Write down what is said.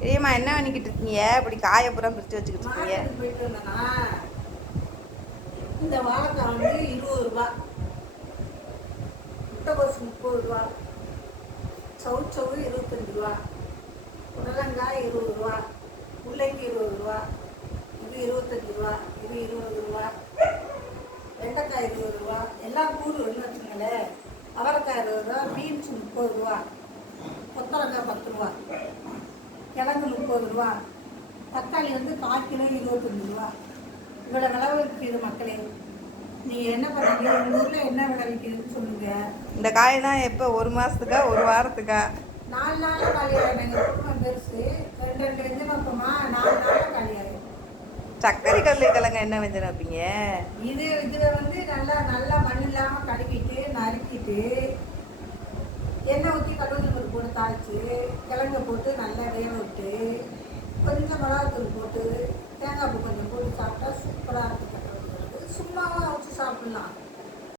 பெரியம்மா என்ன பண்ணிக்கிட்டு இருக்கீங்க? இப்படி காயப்புறம் பிரித்து வச்சுக்கிட்டு இருக்கீங்க. போயிட்டு வந்தேன்னா இந்த வாழைக்காய் வந்து 20 ரூபா, முட்டைகோசு 30 ரூபா, சவுச்சவு 25 ரூபா, புடலங்காய் 20 ரூபா, முள்ளங்கி 20 ரூபா, இது 25 ரூபா, இது 20 ரூபா, வெண்டைக்காய் 20 ரூபா, எல்லாம் கூறு ஒன்று வச்சுங்களேன். அவரைக்காய் 20 ரூபா, பீன்ஸ் 30 ரூபா, கொத்தரங்காய் 10 ரூபா, கிழங்கு 30 ரூபா, தக்காளி வந்து 1/4 கிலோ 25 ரூபா. இவ்வளோ விலை விற்கிது மக்களே. நீங்கள் என்ன பண்ணுறீங்க? உங்கள் ஊரில் என்ன விலை விற்கிதுன்னு சொல்லுங்கள். இந்த காயெல்லாம் எப்போ? ஒரு மாதத்துக்கா ஒரு வாரத்துக்கா? 4 நாளில் காலியாகிடும். எங்கள் குடும்பம் பெருசு, 2 வெஞ்சனம் வைப்போமா, 4 நாளில் காலியாகிடும். சர்க்கரை கிழங்கு என்ன வெஞ்சனம் வைப்பீங்க? இதில் வந்து நல்லா மண் இல்லாமல் கழுவிட்டு நறுக்கிட்டு எண்ணெய் ஊற்றி கடுகு போட்டு தாளித்து கிழங்க போட்டு நல்லா வேக விட்டு கொஞ்சம் மிளகாத்தூள் போட்டு தேங்காய் பூ கொஞ்சம் போட்டு சாப்பிட்டா சூப்பராக இருக்கும். சும்மாவும் அவிச்சு சாப்பிட்லாம்.